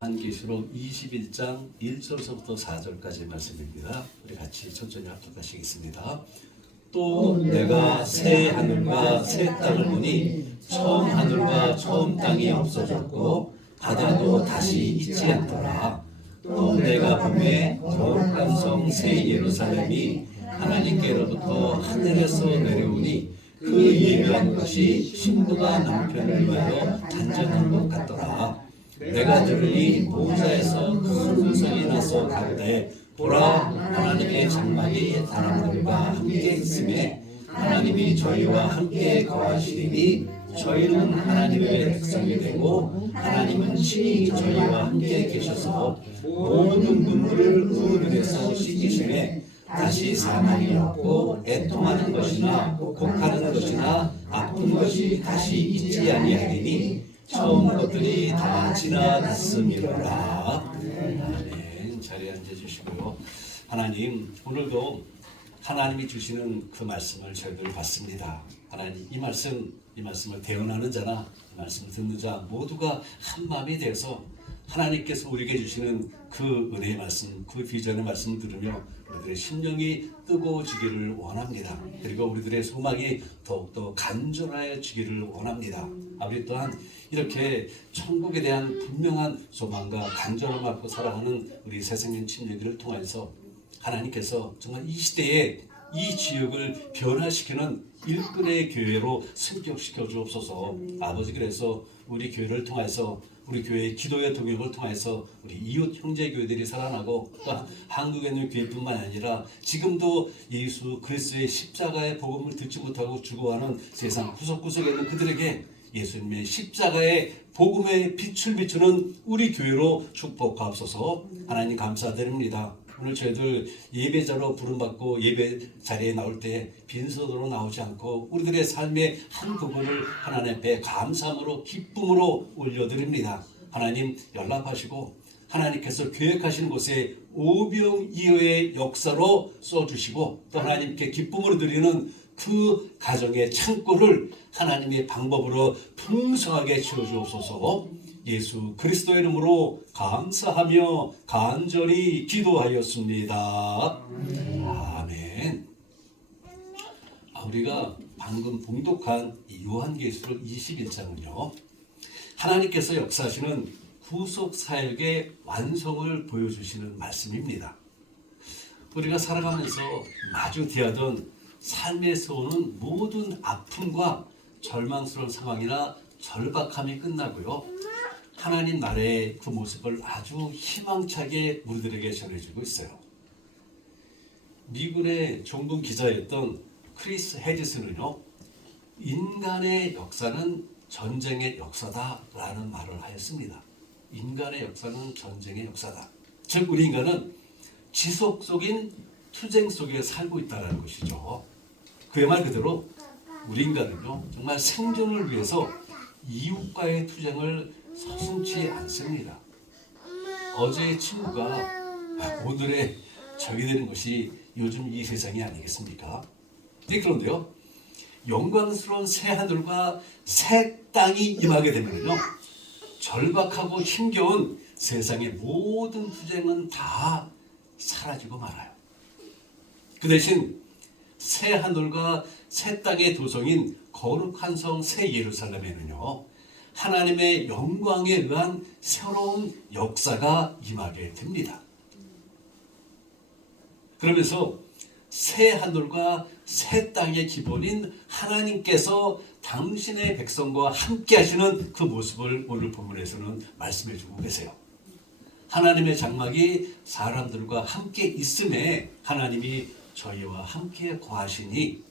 요한계시록 21장 1절서부터 4절까지의 말씀입니다. 우리 같이 천천히 합독하시겠습니다. 또 내가 새 하늘과 새 땅을 보니 처음 하늘과 처음 땅이 없어졌고 바다도 다시 있지 않더라. 또 내가 보매 거룩한 성 새 예루살렘이 하나님께로부터 하늘에서 내려오니 그 예배한 것이 신부가 남편을 위하여 단장한 것 같더라. 내가 들으니 보좌에서 큰 음성이 나서 가로되 보라, 하나님의 장막이 사람들과 함께 있음에 하나님이 저희와 함께 거하시리니 저희는 하나님의 백성이 되고 하나님은 친히 저희와 함께 계셔서 모든 눈물을 그 눈에서 씻기시매 다시 사망이 없고 애통하는 것이나 곡하는 것이나 아픈 것이 다시 있지 아니하리니 처음 것들이 다 지나갔음이로라. 아멘. 자리에 앉아주시고요. 하나님, 오늘도 하나님이 주시는 그 말씀을 저희들 받습니다. 하나님, 이 말씀을 대언하는 자나 이 말씀을 듣는 자 모두가 한 마음이 되어서 하나님께서 우리에게 주시는 그 은혜의 말씀, 그 비전의 말씀을 들으며 우리들의 심령이 뜨거워지기를 원합니다. 그리고 우리들의 소망이 더욱더 간절해지기를 원합니다. 우리 또한 이렇게 천국에 대한 분명한 소망과 간절함을 갖고 살아가는 우리 새생명 침례기를 통해서 하나님께서 정말 이 시대에 이 지역을 변화시키는 일꾼의 교회로 승격시켜 주옵소서. 아버지, 그래서 우리 교회를 통해서 우리 교회의 기도의 동역을 통해서 우리 이웃 형제 교회들이 살아나고 또 한국에 있는 교회뿐만 아니라 지금도 예수 그리스도의 십자가의 복음을 듣지 못하고 죽어가는 세상 구석구석에 있는 그들에게 예수님의 십자가의 복음의 빛을 비추는 우리 교회로 축복하옵소서. 하나님 감사드립니다. 오늘 저희들 예배자로 부름받고 예배 자리에 나올 때 빈손으로 나오지 않고 우리들의 삶의 한 부분을 하나님 앞에 감사함으로 기쁨으로 올려드립니다. 하나님 연락하시고 하나님께서 계획하신 곳에 오병이어의 역사로 써주시고 또 하나님께 기쁨으로 드리는 그 가정의 창고를 하나님의 방법으로 풍성하게 채워주옵소서. 예수 그리스도의 이름으로 감사하며 간절히 기도하였습니다. 아멘. 우리가 방금 봉독한 요한계시록 21장은요, 하나님께서 역사하시는 구속 사역의 완성을 보여주시는 말씀입니다. 우리가 살아가면서 마주 대하던 삶에서 오는 모든 아픔과 절망스러운 상황이나 절박함이 끝나고요, 하나님 나라의 그 모습을 아주 희망차게 우리들에게 전해주고 있어요. 미군의 종군 기자였던 크리스 헤지스는요, 인간의 역사는 전쟁의 역사다라는 말을 하였습니다. 인간의 역사는 전쟁의 역사다. 즉 우리 인간은 지속적인 투쟁 속에 살고 있다는 것이죠. 그의 말 그대로 우리 인간은요, 정말 생존을 위해서 이웃과의 투쟁을 서슴지 않습니다. 어제의 친구가 오늘의 적이 되는 것이 요즘 이 세상이 아니겠습니까? 그런데요, 영광스러운 새 하늘과 새 땅이 임하게 되면요, 절박하고 힘겨운 세상의 모든 투쟁은 다 사라지고 말아요. 그 대신 새 하늘과 새 땅의 도성인 거룩한 성 새 예루살렘에는요, 하나님의 영광에 의한 새로운 역사가 임하게 됩니다. 그러면서 새 하늘과 새 땅의 기본인 하나님께서 당신의 백성과 함께 하시는 그 모습을 오늘 본문에서는 말씀해 주고 계세요. 하나님의 장막이 사람들과 함께 있음에 하나님이 저희와 함께 거하시니,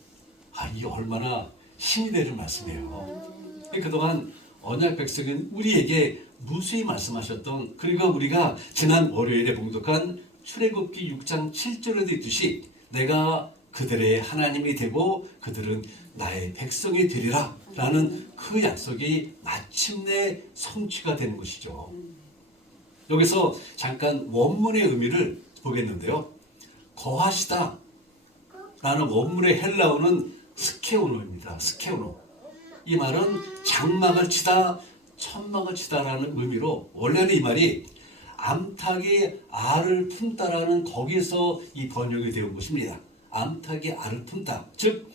이게 얼마나 힘이 되는 말씀이에요. 그동안 언약 백성인 우리에게 무수히 말씀하셨던, 그리고 우리가 지난 월요일에 봉독한 출애굽기 6장 7절에 있듯이 내가 그들의 하나님이 되고 그들은 나의 백성이 되리라 라는 그 약속이 마침내 성취가 되는 것이죠. 여기서 잠깐 원문의 의미를 보겠는데요, 거하시다 라는 원문의 헬라어는 스케오노입니다. 스케오노. 이 말은 장막을 치다, 천막을 치다라는 의미로, 원래는 이 말이 암탉이 알을 품다라는 거기서 이 번역이 되어 온 것입니다. 암탉이 알을 품다. 즉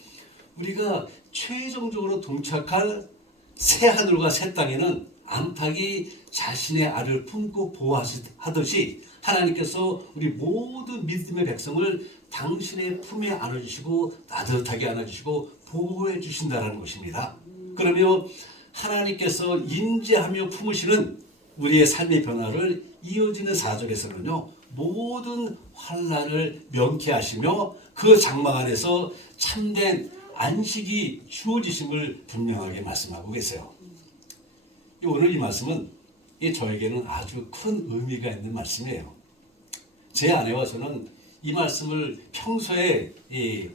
우리가 최종적으로 동착할 새 하늘과 새 땅에는 암탉이 자신의 알을 품고 보호하듯이 하나님께서 우리 모든 믿음의 백성을 당신의 품에 안아주시고 따뜻하게 안아주시고 보호해 주신다는 것입니다. 그러면 하나님께서 인지하며 품으시는 우리의 삶의 변화를 이어지는 4절에서는요. 모든 환난을 명쾌하시며 그 장막 안에서 참된 안식이 주어지심을 분명하게 말씀하고 계세요. 오늘 이 말씀은 저에게는 아주 큰 의미가 있는 말씀이에요. 제 아내와 저는 이 말씀을 평소에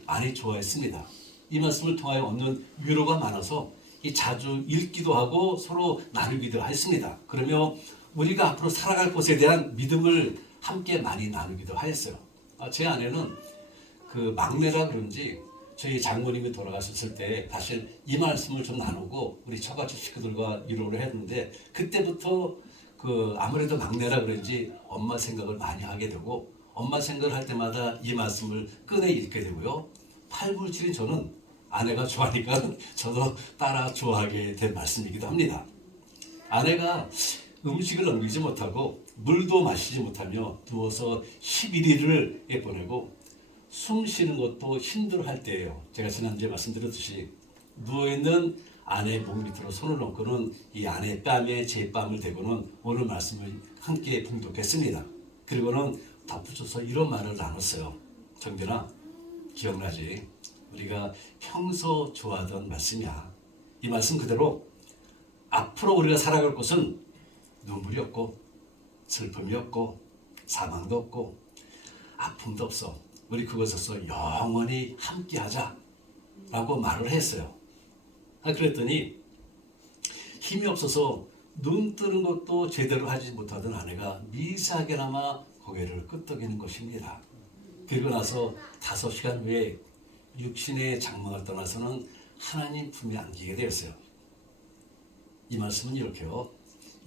많이 좋아했습니다. 이 말씀을 통하여 얻는 위로가 많아서 자주 읽기도 하고 서로 나누기도 했습니다. 그러며 우리가 앞으로 살아갈 것에 대한 믿음을 함께 많이 나누기도 하였어요. 제 아내는 그 막내라 그런지 저희 장모님이 돌아가셨을 때 사실 이 말씀을 좀 나누고 우리 처가집 식구들과 위로를 했는데 그때부터 그 아무래도 막내라 그런지 엄마 생각을 많이 하게 되고 엄마 생각을 할 때마다 이 말씀을 꺼내 읽게 되고요. 8불7인 저는 아내가 좋아하니까 저도 따라 좋아하게 된 말씀이기도 합니다. 아내가 음식을 넘기지 못하고 물도 마시지 못하며 누워서 11일을 보내고 숨 쉬는 것도 힘들어할 때예요. 제가 지난주에 말씀드렸듯이 누워있는 아내의 목 밑으로 손을 얹고는 이 아내의 뺨에 제 뺨을 대고는 오늘 말씀을 함께 봉독했습니다. 그리고는 덧붙여서 이런 말을 나눴어요. 정진아, 기억나지? 우리가 평소 좋아하던 말씀이야. 이 말씀 그대로 앞으로 우리가 살아갈 곳은 눈물이 없고 슬픔이 없고 사망도 없고 아픔도 없어. 우리 그곳에서 영원히 함께하자 라고 말을 했어요. 그랬더니 힘이 없어서 눈 뜨는 것도 제대로 하지 못하던 아내가 미세하게나마 고개를 끄덕이는 것입니다. 그리고 나서 5시간 후에 육신의 장막을 떠나서는 하나님 품에 안기게 되었어요. 이 말씀은 이렇게요.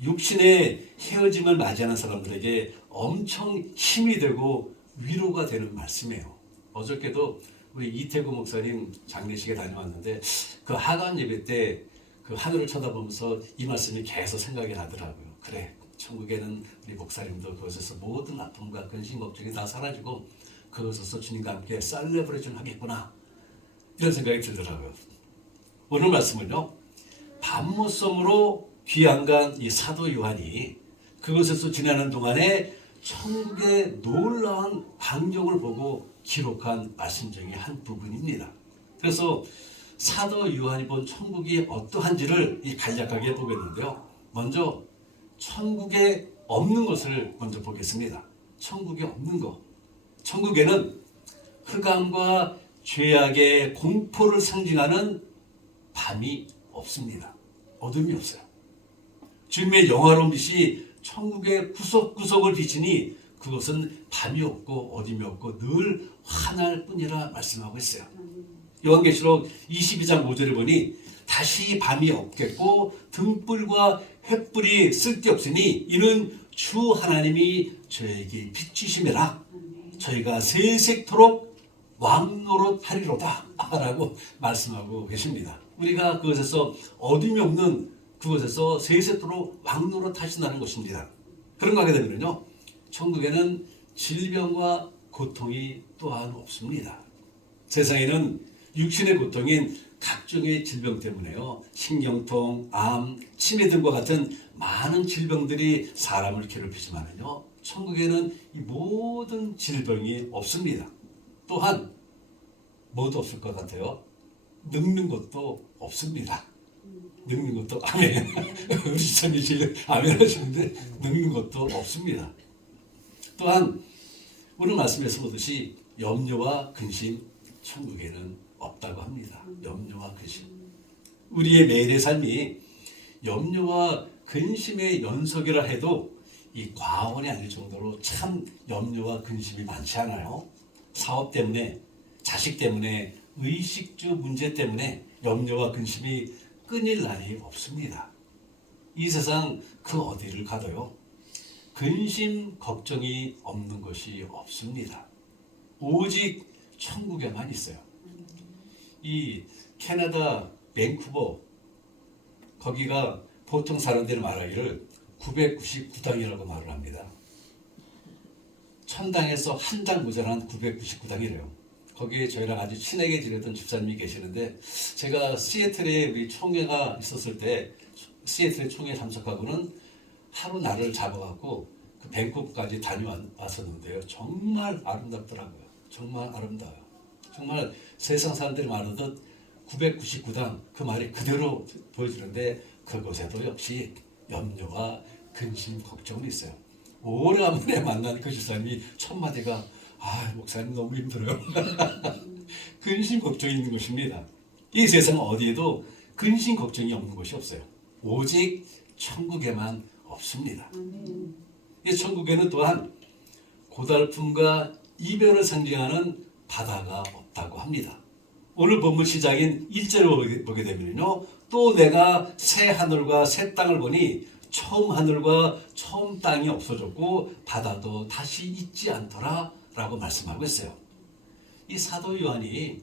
육신의 헤어짐을 맞이하는 사람들에게 엄청 힘이 되고 위로가 되는 말씀이에요. 어저께도 우리 이태구 목사님 장례식에 다녀왔는데 그 하간 예배 때 그 하늘을 쳐다보면서 이 말씀이 계속 생각이 나더라고요. 그래, 천국에는 우리 목사님도 그곳에서 모든 아픔과 근심 걱정이 다 사라지고 그곳에서 주님과 함께 셀레브레이션 하겠구나 이런 생각이 들더라고요. 오늘 말씀은요. 밤모섬으로 귀양간 이 사도 요한이 그곳에서 지내는 동안에 천국의 놀라운 광경을 보고 기록한 말씀 중에 한 부분입니다. 그래서 사도 요한이 본 천국이 어떠한지를 간략하게 보겠는데요. 먼저 천국에 없는 것을 먼저 보겠습니다. 천국에 없는 것. 천국에는 흑암과 죄악의 공포를 상징하는 밤이 없습니다. 어둠이 없어요. 주님의 영화로운 빛이 천국의 구석구석을 비치니 그것은 밤이 없고 어둠이 없고 늘 환할 뿐이라 말씀하고 있어요. 요한계시록 22장 5절을 보니 다시 밤이 없겠고 등불과 횃불이 쓸데없으니 이는 주 하나님이 저에게 비추심이라 저희가 세세토록 왕노릇하리로다 라고 말씀하고 계십니다. 우리가 그것에서 어둠이 없는 그곳에서 세세토록 왕노릇하신다는 것입니다. 그런가 하게 되면요. 천국에는 질병과 고통이 또한 없습니다. 세상에는 육신의 고통인 각종의 질병 때문에요. 신경통, 암, 치매 등과 같은 많은 질병들이 사람을 괴롭히지만요. 천국에는 이 모든 질병이 없습니다. 또한 뭐도 없을 것 같아요. 늙는 것도 없습니다. 늙는 것도 아멘. 우리 지사님 아멘 하시는데 늙는 것도 없습니다. 또한 오늘 말씀에서 보듯이 염려와 근심 천국에는 없다고 합니다. 염려와 근심. 우리의 매일의 삶이 염려와 근심의 연속이라 해도 이 과언이 아닐 정도로 참 염려와 근심이 많지 않아요? 사업 때문에, 자식 때문에, 의식주 문제 때문에 염려와 근심이 끊일 날이 없습니다. 이 세상 그 어디를 가도요. 근심 걱정이 없는 것이 없습니다. 오직 천국에만 있어요. 이 캐나다 밴쿠버 거기가 보통 사람들이 말하기를 999당이라고 말을 합니다. 천당에서 한 당 모자란 999당이래요. 거기에 저희랑 아주 친하게 지내던 집사님이 계시는데 제가 시애틀에 우리 총회가 있었을 때 시애틀 총회 참석하고는 하루 날을 잡아갖고 그 밴쿠버까지 다녀왔었는데요. 정말 아름답더라고요. 정말 아름다워요. 정말 세상 사람들이 말하듯 999당 그 말이 그대로 보여주는데 그곳에도 역시 염려와 근심 걱정이 있어요. 오래간만에 만난 그 집사님이 첫 마디가 목사님 너무 힘들어요. 근심 걱정이 있는 것입니다. 이 세상 어디에도 근심 걱정이 없는 곳이 없어요. 오직 천국에만 없습니다. 이 천국에는 또한 고달픔과 이별을 상징하는 바다가 없다고 합니다. 오늘 본문 시작인 1절을 보게 되면요. 또 내가 새 하늘과 새 땅을 보니 처음 하늘과 처음 땅이 없어졌고 바다도 다시 있지 않더라 라고 말씀하고 있어요. 이 사도 요한이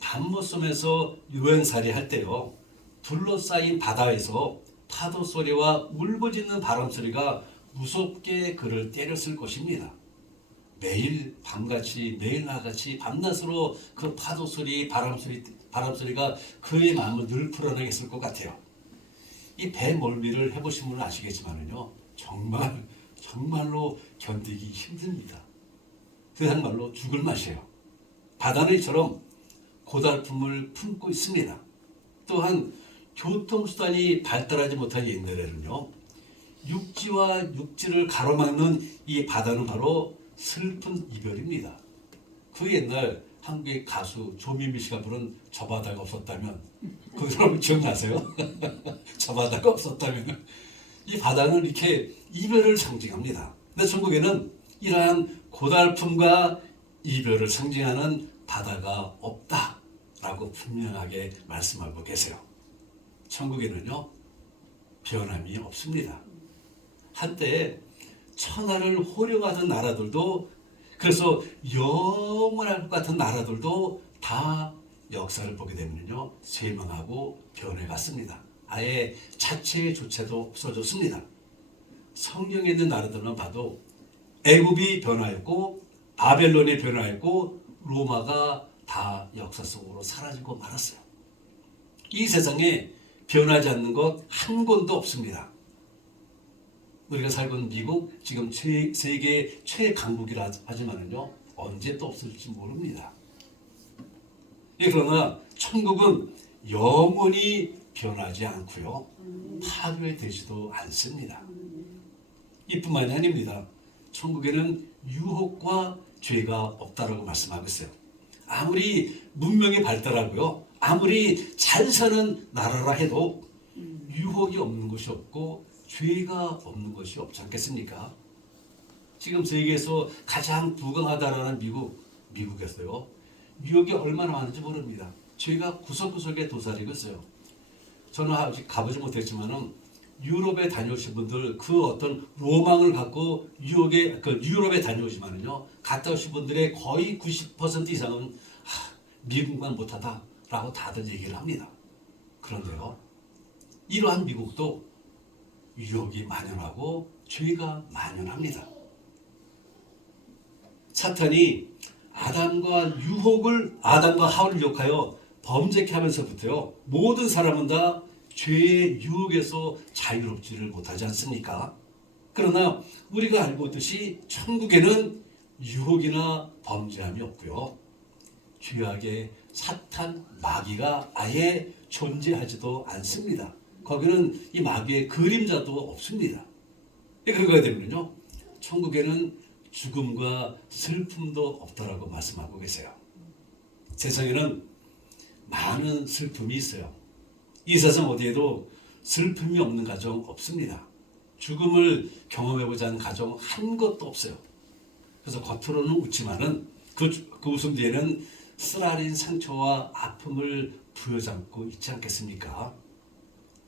밤모섬에서 여행살이 할 때요. 둘러싸인 바다에서 파도 소리와 울부짖는 바람 소리가 무섭게 그를 때렸을 것입니다. 매일 밤같이 매일 낮같이 밤낮으로 그 파도 소리, 바람 소리가 그의 마음을 늘 풀어내게 했을 것 같아요. 이 배 멀미를 해보신 분은 아시겠지만은요, 정말로 견디기 힘듭니다. 그야말로 죽을 맛이에요. 바다는 이처럼 고달픔을 품고 있습니다. 또한 교통수단이 발달하지 못한 옛날에는요, 육지와 육지를 가로막는 이 바다는 바로 슬픈 이별입니다. 그 옛날 한국의 가수 조미미 씨가 부른 저 바다가 없었다면, 그 사람 기억나세요? 저 바다가 없었다면. 이 바다는 이렇게 이별을 상징합니다. 근데 천국에는 이러한 고달픔과 이별을 상징하는 바다가 없다라고 분명하게 말씀하고 계세요. 천국에는요, 변함이 없습니다. 한때 천하를 호령하던 나라들도, 그래서 영원할 것 같은 나라들도 다 역사를 보게 되면요, 쇠망하고 변해갔습니다. 아예 자체의 조체도 없어졌습니다. 성경에 있는 나라들만 봐도 애굽이 변화했고 바벨론이 변화했고 로마가 다 역사 속으로 사라지고 말았어요. 이 세상에 변하지 않는 것 한 곳도 없습니다. 우리가 살고 있는 미국 지금 세계 최강국이라 하지만은요, 언제 또 없을지 모릅니다. 그러나 천국은 영원히 변하지 않고요, 파괴되지도 않습니다. 이뿐만이 아닙니다. 천국에는 유혹과 죄가 없다라고 말씀하고 있어요. 아무리 문명이 발달하고요, 아무리 잘 사는 나라라 해도 유혹이 없는 것이 없고 죄가 없는 것이 없지 않겠습니까? 지금 세계에서 가장 부강하다라는 미국에서요, 유혹이 얼마나 많은지 모릅니다. 죄가 구석구석에 도사리고 있어요. 저는 아직 가보지 못했지만은 유럽에 다녀오신 분들, 그 어떤 로망을 갖고 유럽에 다녀오지만은요, 갔다 오신 분들의 거의 90% 이상은 미국만 못하다라고 다들 얘기를 합니다. 그런데요, 이러한 미국도 유혹이 만연하고 죄가 만연합니다. 사탄이 아담과 하와를 유혹하여 범죄케 하면서부터요, 모든 사람은 다 죄의 유혹에서 자유롭지를 못하지 않습니까? 그러나 우리가 알고 있듯이 천국에는 유혹이나 범죄함이 없고요, 죄악의 사탄, 마귀가 아예 존재하지도 않습니다. 거기는 이 마귀의 그림자도 없습니다. 그러게 되면요, 천국에는 죽음과 슬픔도 없다라고 말씀하고 계세요. 세상에는 많은 슬픔이 있어요. 이 세상 어디에도 슬픔이 없는 가정 없습니다. 죽음을 경험해보지 않은 가정 한 것도 없어요. 그래서 겉으로는 웃지만은 그 웃음 뒤에는 쓰라린 상처와 아픔을 부여잡고 있지 않겠습니까?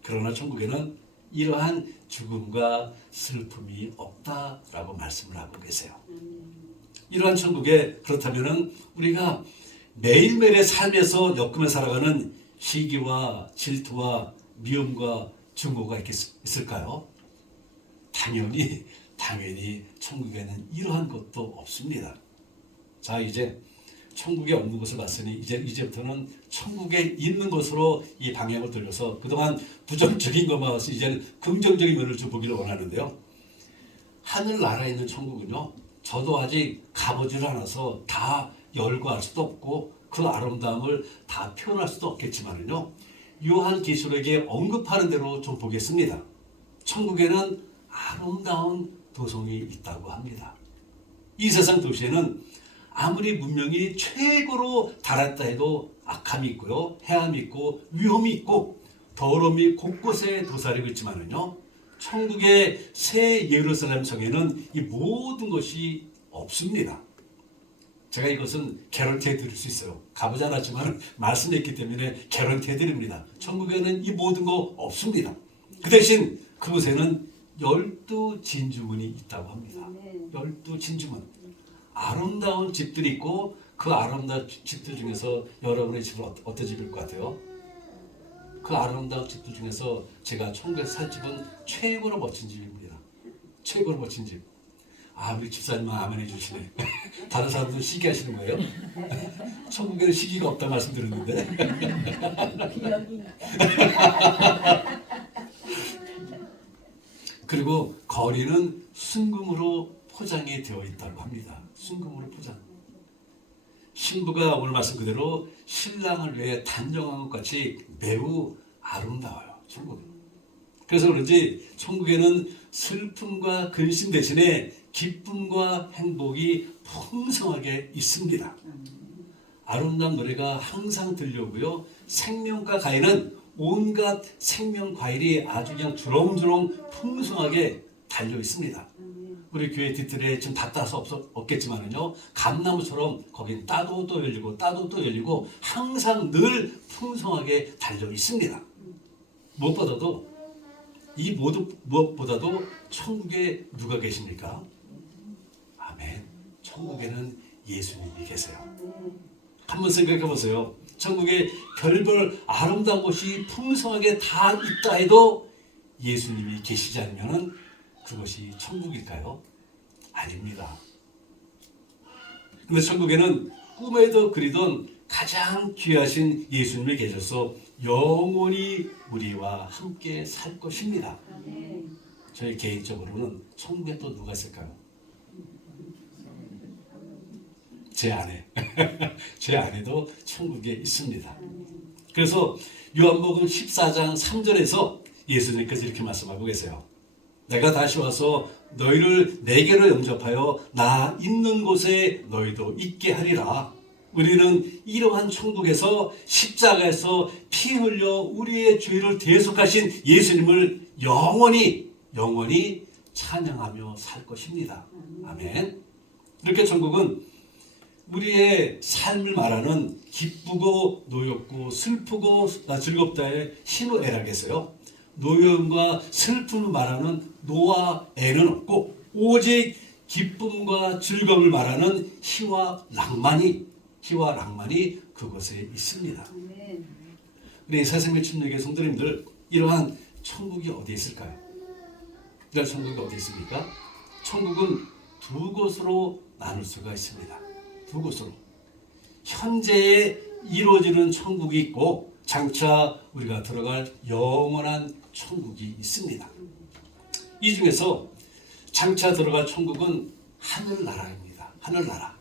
그러나 천국에는 이러한 죽음과 슬픔이 없다라고 말씀을 하고 계세요. 이러한 천국에 그렇다면은 우리가 매일매일의 삶에서 엮으며 살아가는 시기와 질투와 미움과 증오가 있을까요? 당연히 천국에는 이러한 것도 없습니다. 자, 이제 천국에 없는 것을 봤으니 이제부터는 천국에 있는 것으로 이 방향을 돌려서 그동안 부정적인 것만 봐서 이제는 긍정적인 면을 좀 보기를 원하는데요. 하늘나라에 있는 천국은요, 저도 아직 가보지를 않아서 다 열거할 수도 없고 그 아름다움을 다 표현할 수도 없겠지만요, 요한계시록에 언급하는 대로 좀 보겠습니다. 천국에는 아름다운 도성이 있다고 합니다. 이 세상 도시에는 아무리 문명이 최고로 달았다 해도 악함이 있고요, 해함이 있고 위험이 있고 더러움이 곳곳에 도사리고 있지만은요, 천국의 새 예루살렘 성에는 이 모든 것이 없습니다. 제가 이것은 개런티해 드릴 수 있어요. 가보지 않았지만 말씀했기 때문에 개런티해 드립니다. 천국에는 이 모든 거 없습니다. 그 대신 그곳에는 12진주문이 있다고 합니다. 12진주문. 아름다운 집들이 있고 그 아름다운 집들 중에서 여러분의 집은 어떤 집일 것 같아요? 그 아름다운 집들 중에서 제가 천국에서 살 집은 최고로 멋진 집입니다. 최고로 멋진 집. 아, 우리 집사님만 아멘 해주시네. 다른 사람들은 시기 하시는 거예요? 천국에는 시기가 없다 말씀드렸는데. 그리고 거리는 순금으로 포장이 되어 있다고 합니다. 순금으로 포장. 신부가 오늘 말씀 그대로 신랑을 위해 단정한 것 같이 매우 아름다워요. 천국은. 그래서 그런지 천국에는 슬픔과 근심 대신에 기쁨과 행복이 풍성하게 있습니다. 아름다운 노래가 항상 들려오고요. 생명과 과일은 온갖 생명 과일이 아주 그냥 주렁주렁 풍성하게 달려 있습니다. 우리 교회 뒤뜰에 지금 다 따서 없겠지만은요, 감나무처럼 거긴 따도 또 열리고 따도 또 열리고 항상 늘 풍성하게 달려 있습니다. 무엇보다도 천국에 누가 계십니까? 아멘. 천국에는 예수님이 계세요. 한번 생각해 보세요. 천국에 별별 아름다운 곳이 풍성하게 다 있다 해도 예수님이 계시지 않으면 그것이 천국일까요? 아닙니다. 근데 천국에는 꿈에도 그리던 가장 귀하신 예수님이 계셔서 영원히 우리와 함께 살 것입니다. 저희 개인적으로는 천국에 또 누가 있을까요? 제 아내. 제 아내도 천국에 있습니다. 그래서 요한복음 14장 3절에서 예수님께서 이렇게 말씀하고 계세요. 내가 다시 와서 너희를 내게로 영접하여 나 있는 곳에 너희도 있게 하리라. 우리는 이러한 천국에서 십자가에서 피 흘려 우리의 죄를 대속하신 예수님을 영원히 찬양하며 살 것입니다. 아멘. 이렇게 천국은 우리의 삶을 말하는 기쁘고 노엽고 슬프고 즐겁다의 희노애락에서요, 노여움과 슬픔을 말하는 노와 애는 없고 오직 기쁨과 즐거움을 말하는 희와 낭만이 그곳에 있습니다. 우리 새생명 침례교회 성도님들, 이러한 천국이 어디에 있을까요? 이러한 천국이 어디에 있습니까? 천국은 두 곳으로 나눌 수가 있습니다. 두 곳으로. 현재에 이루어지는 천국이 있고 장차 우리가 들어갈 영원한 천국이 있습니다. 이 중에서 장차 들어갈 천국은 하늘나라입니다. 하늘나라.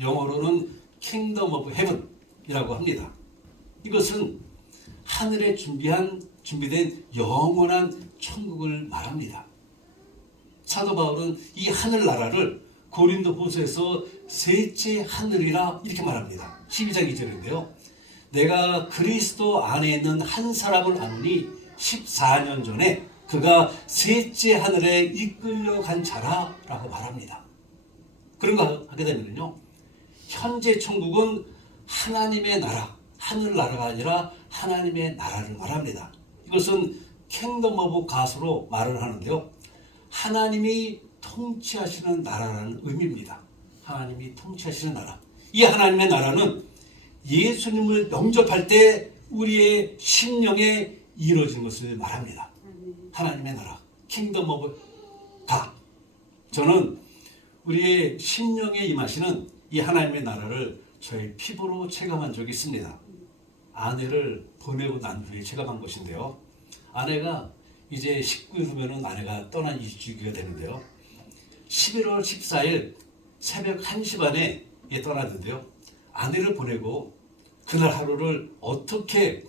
영어로는 Kingdom of Heaven이라고 합니다. 이것은 하늘에 준비된 영원한 천국을 말합니다. 사도 바울은 이 하늘나라를 고린도후서에서 셋째 하늘이라 이렇게 말합니다. 12장 2절인데요. 내가 그리스도 안에 있는 한 사람을 아노니 14년 전에 그가 셋째 하늘에 이끌려 간 자라 라고 말합니다. 그런 거 하게 되면요, 현재 천국은 하나님의 나라, 하늘나라가 아니라 하나님의 나라를 말합니다. 이것은 킹덤 오브 갓으로 말을 하는데요. 하나님이 통치하시는 나라라는 의미입니다. 하나님이 통치하시는 나라. 이 하나님의 나라는 예수님을 영접할 때 우리의 심령에 이루어진 것을 말합니다. 하나님의 나라, 킹덤 오브 갓. 저는 우리의 심령에 임하시는 이 하나님의 나라를 저의 피부로 체감한 적이 있습니다. 아내를 보내고 난 후에 체감한 것인데요. 아내가 이제 19일 후면은 아내가 떠난 2주기가 되는데요. 11월 14일 새벽 1시 반에 떠났는데요. 아내를 보내고 그날 하루를 어떻게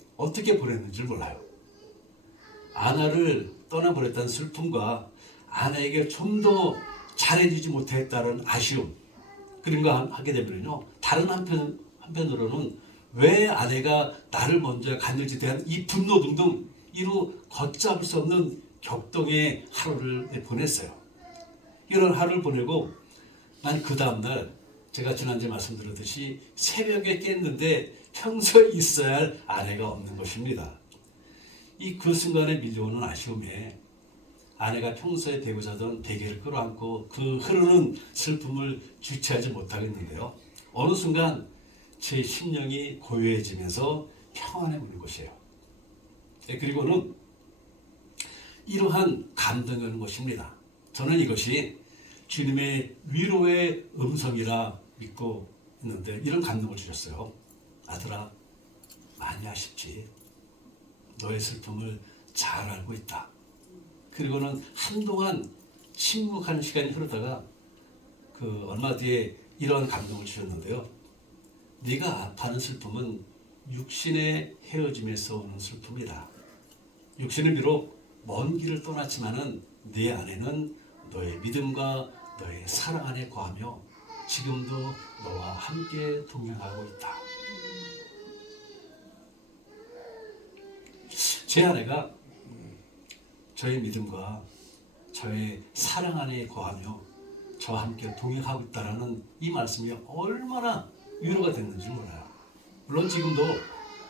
보냈는지를 몰라요. 아내를 떠나보냈다는 슬픔과 아내에게 좀 더 잘해주지 못했다는 아쉬움, 그런 거 하게 되면요. 다른 한편으로는 왜 아내가 나를 먼저 갔는지 대한 이 분노 등등 이루 걷잡을 수 없는 격동의 하루를 보냈어요. 이런 하루를 보내고 난 그 다음날 제가 지난주에 말씀드렸듯이 새벽에 깼는데 평소에 있어야 할 아내가 없는 것입니다. 그 순간에 밀려오는 아쉬움에 아내가 평소에 베고자 하던 베개를 끌어안고 그 흐르는 슬픔을 주체하지 못하겠는데요. 어느 순간 제 심령이 고요해지면서 평안에 무는 것이에요. 그리고는 이러한 감동이 오는 것입니다. 저는 이것이 주님의 위로의 음성이라 믿고 있는데 이런 감동을 주셨어요. 아들아, 많이 아쉽지. 너의 슬픔을 잘 알고 있다. 그리고는 한동안 침묵하는 시간이 흐르다가 얼마 뒤에 이런 감동을 주셨는데요. 네가 아파하는 슬픔은 육신의 헤어짐에서 오는 슬픔이다. 육신은 비록 먼 길을 떠났지만은 네 안에는 너의 믿음과 너의 사랑 안에 거하며 지금도 너와 함께 동행하고 있다. 제 아내가 저의 믿음과 저의 사랑 안에 거하며 저와 함께 동행하고 있다는 이 말씀이 얼마나 위로가 됐는지 몰라요. 물론 지금도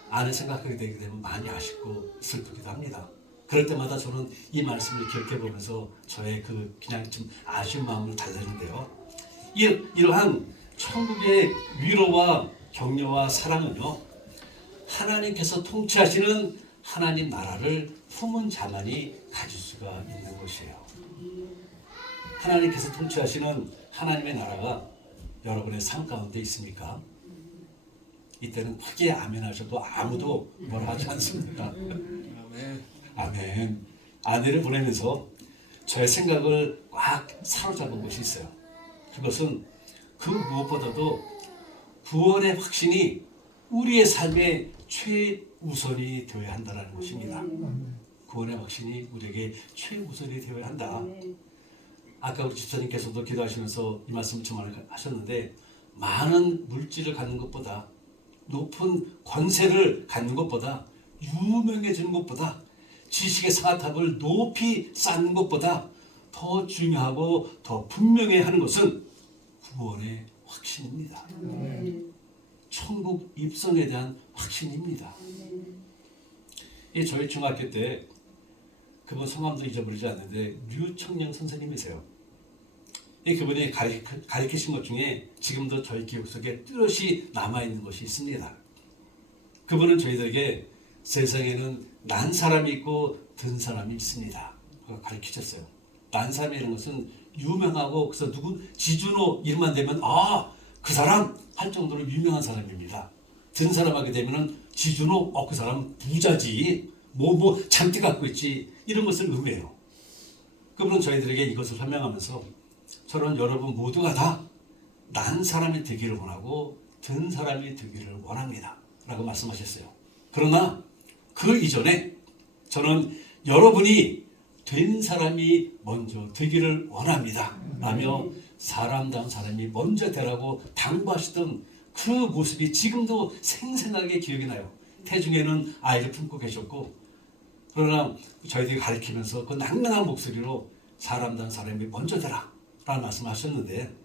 아내 생각하게 되게 되면 많이 아쉽고 슬프기도 합니다. 그럴 때마다 저는 이 말씀을 기억해 보면서 저의 그냥 좀 아쉬운 마음을 달래는데요. 이러한 천국의 위로와 격려와 사랑은요, 하나님께서 통치하시는 하나님 나라를 품은 자만이 가질 수가 있는 것이에요. 하나님께서 통치하시는 하나님의 나라가 여러분의 삶 가운데 있습니까? 이때는 크게 아멘 하셔도 아무도 뭐라 하지 않습니다. 아멘. 아내를 보내면서 저의 생각을 꽉 사로잡은 것이 있어요. 그것은 그 무엇보다도 구원의 확신이 우리의 삶의 최우선이 되어야 한다는 것입니다. 구원의 확신이 우리에게 최우선이 되어야 한다. 아까 우리 집사님께서도 기도하시면서 이 말씀을 하셨는데, 많은 물질을 갖는 것보다, 높은 권세를 갖는 것보다, 유명해지는 것보다, 지식의 상아탑을 높이 쌓는 것보다 더 중요하고 더 분명해 하는 것은 구원의 확신입니다. 천국 입성에 대한 확신입니다. 저희 중학교 때 그분 성함도 잊어버리지 않는데 류청령 선생님이세요. 그분이 가르치신 것 중에 지금도 저희 기억 속에 뚜렷이 남아있는 것이 있습니다. 그분은 저희들에게 세상에는 난 사람이 있고 든 사람이 있습니다. 가르치셨어요. 난 사람이라는 것은 유명하고 그래서 누구 지준호 이름만 되면 그 사람 할 정도로 유명한 사람입니다. 든 사람 하게 되면은 지준호 그 사람 부자지 뭐 잔뜩 갖고 있지 이런 것을 의미해요. 그분은 저희들에게 이것을 설명하면서 저는 여러분 모두가 다 난 사람이 되기를 원하고 든 사람이 되기를 원합니다. 라고 말씀하셨어요. 그러나 그 이전에 저는 여러분이 된 사람이 먼저 되기를 원합니다. 라며 사람다운 사람이 먼저 되라고 당부하시던 그 모습이 지금도 생생하게 기억이 나요. 태중에는 아이를 품고 계셨고, 그러나 저희들이 가르치면서 그 낭낭한 목소리로 사람다운 사람이 먼저 되라 라는 말씀을 하셨는데,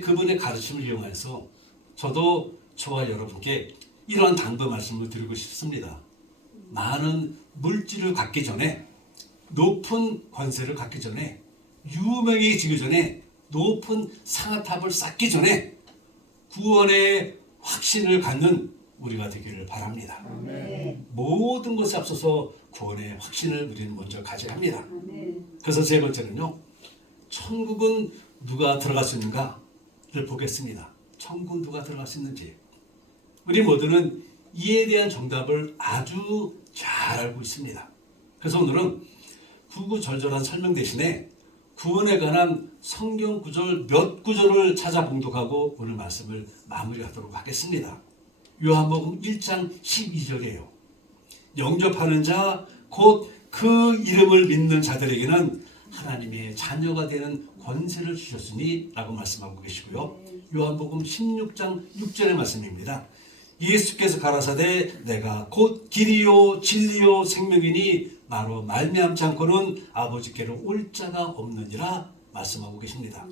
그분의 가르침을 이용해서 저도 저와 여러분께 이러한 당부 말씀을 드리고 싶습니다. 많은 물질을 갖기 전에, 높은 권세를 갖기 전에, 유명해지기 전에, 높은 상아탑을 쌓기 전에 구원의 확신을 갖는 우리가 되기를 바랍니다. 모든 것에 앞서서 구원의 확신을 우리는 먼저 가져야 합니다. 그래서 세 번째는요, 천국은 누가 들어갈 수 있는가를 보겠습니다. 천국은 누가 들어갈 수 있는지. 우리 모두는 이에 대한 정답을 아주 잘 알고 있습니다. 그래서 오늘은 구구절절한 설명 대신에 구원에 관한 성경 구절 몇 구절을 찾아 봉독하고 오늘 말씀을 마무리하도록 하겠습니다. 요한복음 1장 12절이에요. 영접하는 자, 곧 그 이름을 믿는 자들에게는 하나님의 자녀가 되는 권세를 주셨으니 라고 말씀하고 계시고요. 요한복음 16장 6절의 말씀입니다. 예수께서 가라사대 내가 곧 길이요 진리요 생명이니 나로 말미암지 않고는 아버지께로 올 자가 없느니라 말씀하고 계십니다.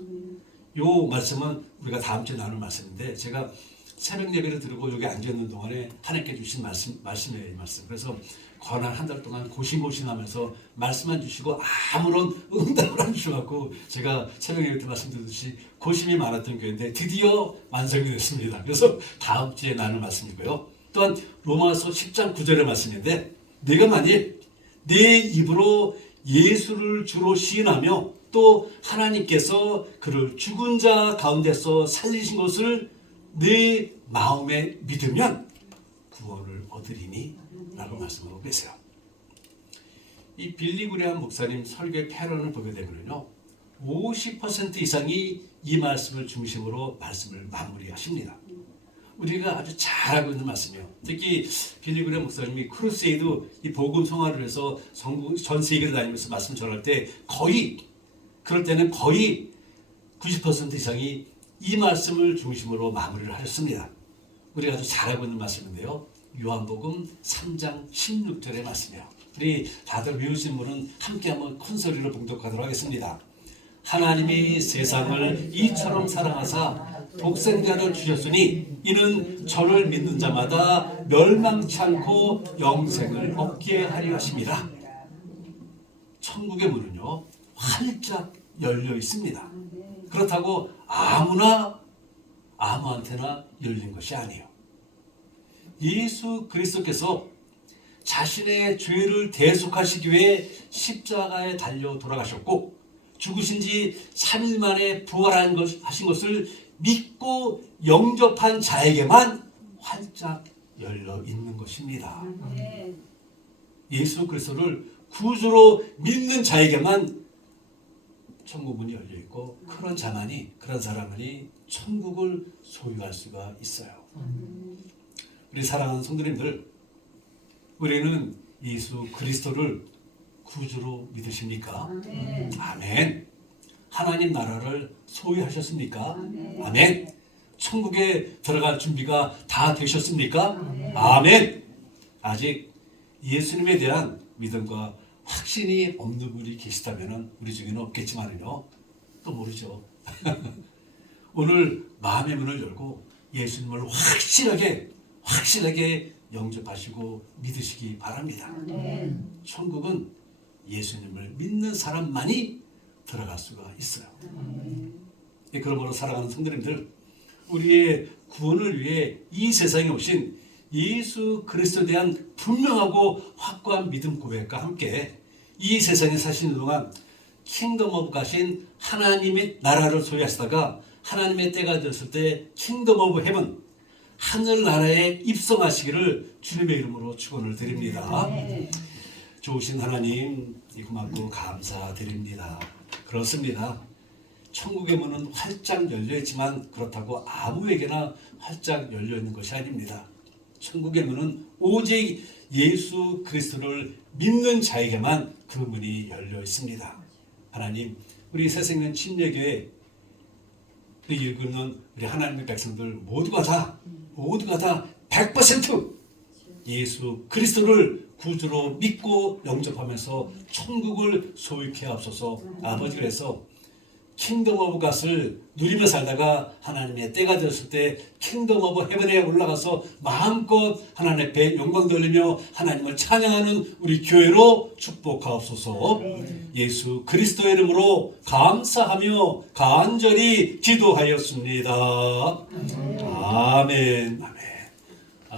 요 말씀은 우리가 다음 주에 나눌 말씀인데, 제가 새벽 예배를 드리고 여기 앉아있는 동안에 하나님께 주신 말씀이에요. 이 말씀. 그래서 거난 한 달 동안 고심고심하면서 말씀만 주시고 아무런 응답을 안 주셔갖고 제가 새벽 예배 때 말씀드렸듯이 고심이 많았던 교회인데 드디어 완성이 됐습니다. 그래서 다음 주에 나눌 말씀이고요. 또한 로마서 10장 9절의 말씀인데, 내가 만일 내 입으로 예수를 주로 시인하며 또 하나님께서 그를 죽은 자 가운데서 살리신 것을 내 마음에 믿으면 구원을 얻으리니 라고 말씀하고 계세요. 이 빌리 그레함 목사님 설교의 패런을 보게 되면요, 50% 이상이 이 말씀을 중심으로 말씀을 마무리하십니다. 우리가 아주 잘 알고 있는 말씀이에요. 특히 빌리 그레함 목사님이 크루세이드 이 복음 성화를 해서 전 세계를 다니면서 말씀 전할 때 그럴 때는 거의 90% 이상이 이 말씀을 중심으로 마무리를 하셨습니다. 우리가 아주 잘 알고 있는 말씀인데요. 요한복음 3장 16절의 말씀이에요. 우리 다들 외우신 분은 함께 한번 큰 소리로 봉독하도록 하겠습니다. 하나님이 세상을 이처럼 사랑하사 독생자를 주셨으니 이는 저를 믿는 자마다 멸망치 않고 영생을 얻게 하려 하심이라. 천국의 문은요, 활짝 열려 있습니다. 그렇다고 아무한테나 열린 것이 아니에요. 예수 그리스도께서 자신의 죄를 대속하시기 위해 십자가에 달려 돌아가셨고 죽으신 지 3일 만에 부활하신 것을 믿고 영접한 자에게만 활짝 열려 있는 것입니다. 예수 그리스도를 구주로 믿는 자에게만 천국 문이 열려 있고 그런 사람만이 천국을 소유할 수가 있어요. 우리 사랑하는 성도님들, 우리는 예수 그리스도를 구주로 믿으십니까? 아멘. 하나님 나라를 소유하셨습니까? 아멘. 천국에 들어갈 준비가 다 되셨습니까? 아멘. 아직 예수님에 대한 믿음과 확신이 없는 분이 계시다면 우리 중에는 없겠지만요, 또 모르죠. 오늘 마음의 문을 열고 예수님을 확실하게 영접하시고 믿으시기 바랍니다. 천국은 예수님을 믿는 사람만이 들어갈 수가 있어요. 그러므로 사랑하는 성도님들, 우리의 구원을 위해 이 세상에 오신 예수 그리스도에 대한 분명하고 확고한 믿음 고백과 함께 이 세상에 사시는 동안 킹덤 오브 가신 하나님의 나라를 소유하시다가 하나님의 때가 되었을 때 킹덤 오브 헤븐, 하늘나라에 입성하시기를 주님의 이름으로 축원을 드립니다. 좋으신 하나님, 고맙고 감사드립니다. 그렇습니다. 천국의 문은 활짝 열려있지만 그렇다고 아무에게나 활짝 열려있는 것이 아닙니다. 천국의 문은 오직 예수 그리스도를 믿는 자에게만 그 문이 열려 있습니다. 하나님, 우리 새생명 침례교회 읽는 우리 하나님의 백성들 모두가 다 100% 예수 그리스도를 구주로 믿고 영접하면서 천국을 소유케 하옵소서. 아버지, 그래서 킹덤 오브 갓을 누리며 살다가 하나님의 때가 되었을 때 킹덤 오브 헤븐에 올라가서 마음껏 하나님 앞에 영광 돌리며 하나님을 찬양하는 우리 교회로 축복하옵소서. 예수 그리스도의 이름으로 감사하며 간절히 기도하였습니다. 아멘.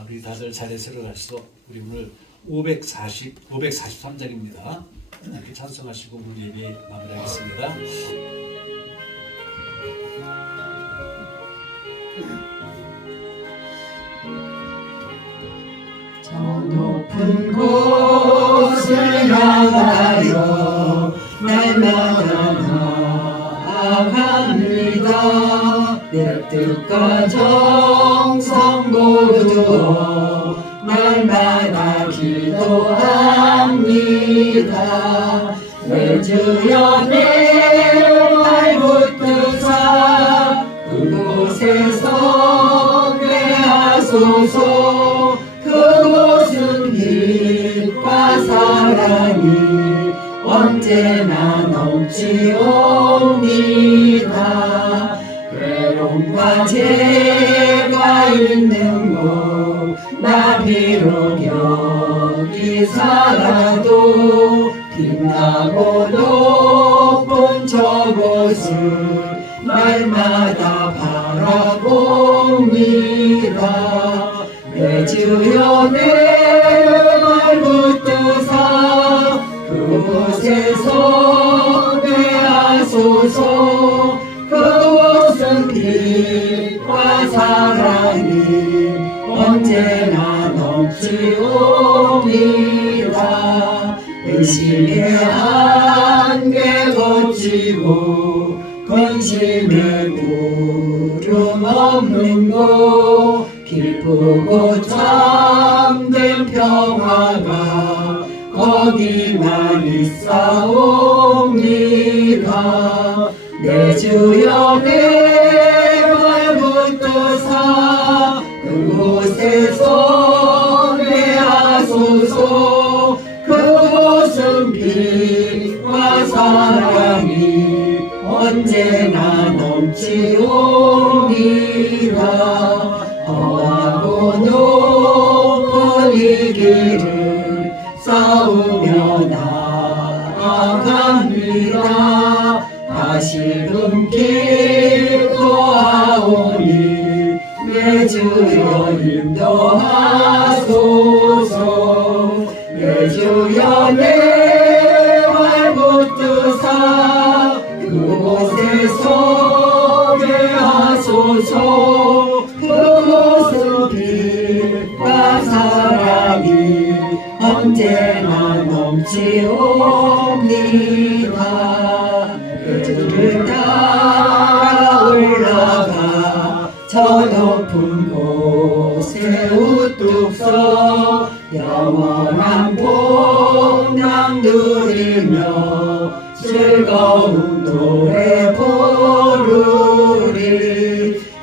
우리 다들 자리에서 일어나시죠. 우리 오늘 543장입니다. 이렇게 찬송하시고 우리 예배 마무리하겠습니다. 저 높은 곳을 향하여 날마다 나아갑니다. 내 뜻과 정성 모두 날마다 기도합니다. 내 주여 내 발붙드사 그곳에서 꾀하소서. 그곳은 빛과 사랑이 언제나 넘치옵니다. 괴로움과 죄가 있는 곳 나 비록 여기 살아도 빛나고 높은 저곳을 날마다 바라봅니다. 내 주여 내 발붙드사 그곳에서 꾀하소서. 그곳은 빛과 사랑이 언제나 넘치옵니다. 의심의 안개 걷지고 근심의 구름 없는 곳 기쁘고 참된 평화가 거기만 있사옵니다. 내 주여 내 발붙드사 그곳에서 꾀하소서. 그곳은 빛과 사랑이 언제나 넘치옵니다. 험하고 높은 이 길을 싸우며 나아갑니다. 다시금 기도하오니 내 주여 인도하소서. 내 주여 내 발붙드사 그곳에서 꾀하소서. 그곳은 빛과 사랑이 언제나 넘치옵니다. 그를 따라 올라가 저 높은 곳에 우뚝 서 영원한 복락 누리며 즐거운 노래 부르리.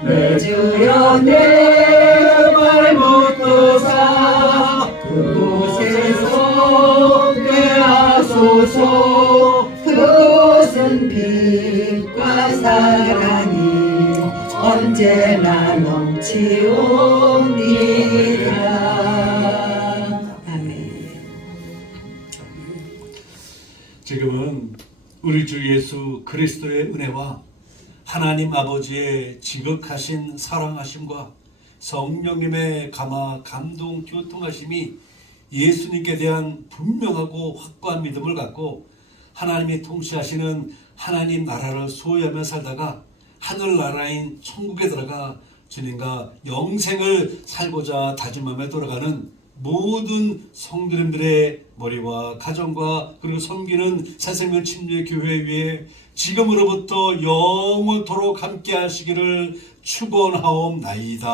내 주여 내 발붙드사 그곳에서 꾀하소서. 그곳은 빛과 사랑이 언제나 넘치옵니다. 아멘. 지금은 우리 주 예수 그리스도의 은혜와 하나님 아버지의 지극하신 사랑하심과 성령님의 감화 감동 교통하심이 예수님께 대한 분명하고 확고한 믿음을 갖고 하나님이 통치하시는 하나님 나라를 소유하며 살다가 하늘나라인 천국에 들어가 주님과 영생을 살고자 다짐하며 돌아가는 모든 성도님들의 머리와 가정과 그리고 섬기는 새생명 침례교회 위에 지금으로부터 영원토록 함께 하시기를 축원하옵나이다.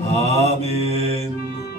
아멘.